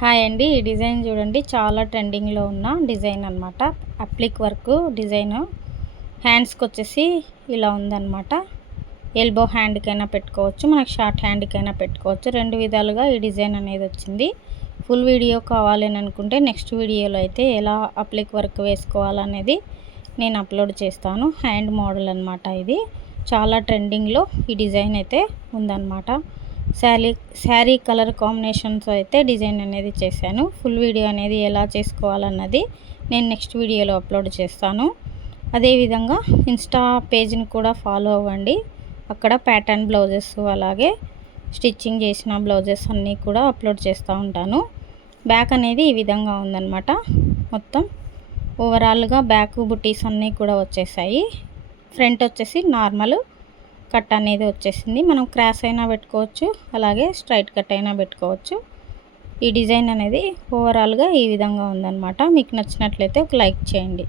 Hi అండి, ఈ design చూడండి, చాలా ట్రెండింగ్లో ఉన్న డిజైన్ అనమాట. అప్లిక్ వర్క్ డిజైన్. హ్యాండ్స్కి వచ్చేసి ఇలా ఉందన్నమాట. ఎల్బో హ్యాండ్కైనా పెట్టుకోవచ్చు, మనకి షార్ట్ హ్యాండ్కైనా పెట్టుకోవచ్చు. రెండు విధాలుగా ఈ డిజైన్ అనేది వచ్చింది. ఫుల్ వీడియో కావాలని అనుకుంటే నెక్స్ట్ వీడియోలో అయితే ఎలా అప్లిక్ వర్క్ వేసుకోవాలనేది నేను అప్లోడ్ చేస్తాను. హ్యాండ్ మోడల్ అనమాట. ఇది చాలా ట్రెండింగ్లో ఈ డిజైన్ అయితే ఉందన్నమాట. శారీ కలర్ కాంబినేషన్స్ అయితే డిజైన్ అనేది చేశాను. ఫుల్ వీడియో అనేది ఎలా చేసుకోవాలన్నది నేను నెక్స్ట్ వీడియోలో అప్లోడ్ చేస్తాను. అదేవిధంగా ఇన్స్టా పేజ్ని కూడా ఫాలో అవ్వండి. అక్కడ ప్యాటర్న్ బ్లౌజెస్ అలాగే స్టిచ్చింగ్ చేసిన బ్లౌజెస్ అన్నీ కూడా అప్లోడ్ చేస్తూ ఉంటాను. బ్యాక్ అనేది ఈ విధంగా ఉందన్నమాట. మొత్తం ఓవరాల్గా బ్యాక్ బుటీస్ అన్నీ కూడా వచ్చేసాయి. ఫ్రంట్ వచ్చేసి నార్మల్ కట్ అనేది వచ్చేసింది. మనం క్రాస్ అయినా పెట్టుకోవచ్చు, అలాగే స్ట్రైట్ కట్ అయినా పెట్టుకోవచ్చు. ఈ డిజైన్ అనేది ఓవరాల్గా ఈ విధంగా ఉందన్నమాట. మీకు నచ్చినట్లయితే ఒక లైక్ చేయండి.